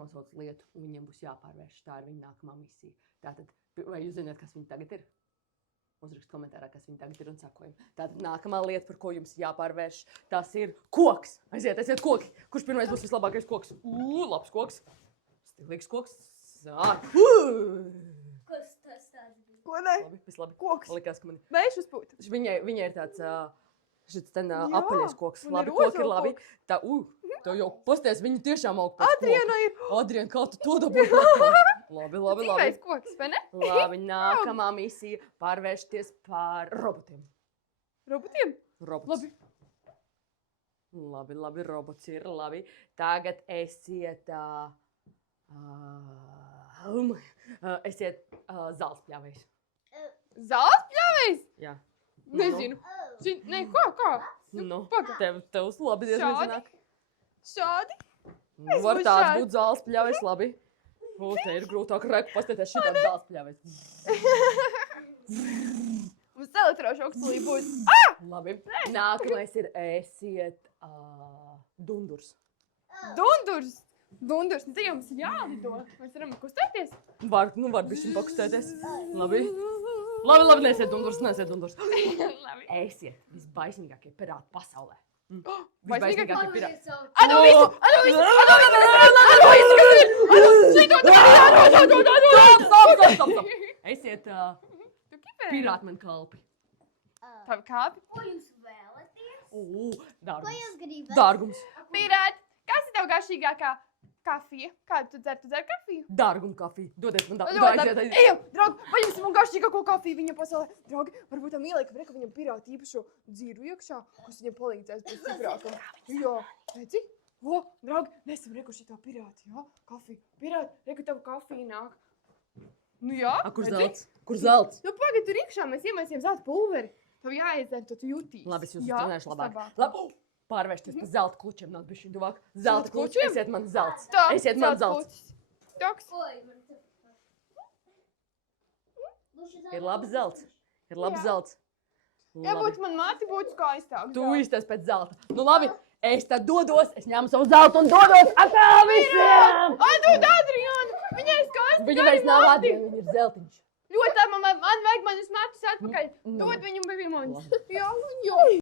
nosauc lietu, un viņiem būs jāpārvērš. Tā ir viņa nākamā misija. Tātad, vai jūs zināt, kas viņi tagad ir? Uzrakst komentārā, kas viņi tagad ir un sakojam. Tātad nākamā lieta, par ko jums jāpārvērš, tas ir koks. Aiziet koki. Kurš pirmais būs vislabākais koks? Labs koks. Stilīgs koks. Kas tas tāds bija? Ko ne? Labi, vislabi. Koks. Likās, ka man... Vējš uzpūt. Viņai ir tāds šits ten Jā, apaļais koks. un ir Labi, koki ir ozola labi. Tā, tev jau pasties, viņi tiešām aug pēc Adriana ir. koka. Adriana, kā tu to dabūji? Labi. Dzīvais koks, vai ne? Labi, nākamā misija - pārvērsties par robotiem. Robotiem? Robots. Labi, robots ir labi. Tagad esiet zāles pļāvējs. Zāles pļāvējs? Jā. Nezinu. Nē, kā? Nu, Pagaid. tev labi diezgan Šādi? zināk. Šādi? Nu, var būšu tāds šādi. būt zāles pļāvējs, labi. Te ir grūtāk reku pastieties šitāds zāles pļāvējs. Mums elektrošoks līdz būs. Labi. Nākamais ir esiet dundurs. Dundurs. Dundurs. Nu, te jums jālido. Mēs varam kustēties. Var bišķiņ pakustēties. Labi, nesiet dundurs. Labi. Esiet visbaisnīgākie pirāti pasaulē. Baisnīgākie pirāti. Ado visu! Stop! Esiet pirātmeni kalpi. Tavi kāpi? Ko jūs vēlaties? Ko jūs gribat? Dārgums. Pirāt! Kas ir tev garšīgākā kafija? Kādu tu dzer? Tu dzer kafiju? Dārgumu kafiju. Dodiet man Aiziet. Ejam, draugi, paņemsim man garšīgāko kafiju viņa pasaulē. Draugi, varbūt tam ieliekam, ka viņam pirāti īpašo dzīru iekšā, kas viņam palīdzēs būt stiprākam. Jā, redzi? O, draugi, nesam reku šitā pirāti, jā? Kafiju. Pirāti, reku tavu kafiju nāk. Nu jā, Kur redzi? zelts? Kur zelts? Nu pagad tur iekšā, mēs iemēsim zelta pulveri. Tev jāiedzer, to tu jutīs. Labi, es jūs Jā, trenēšu labāk. labāk. Labi, pārvērsties par zelta klučiem, nāk bišķiņ tuvāk. Zelta kluči, klučiem? esiet man zelts. Tā, Esiet man zelts. Toks. Oi, man te... Ir labs zelts. Ir labs Jā. zelts. Ja būtu man māti, būtu skaistāk. Tu izties pēc zelta. Nu labi, es tad dodos, es ņēmu savu zeltu un dodos atkal visiem! Atdod Adriānu! Viņai skaisti! Viņa vairs nav Adriana, viņa ir zeltiņš. Ļoti labi, man vajag manus matus atpakaļ. Nu. Dod viņu pie manis. Jā,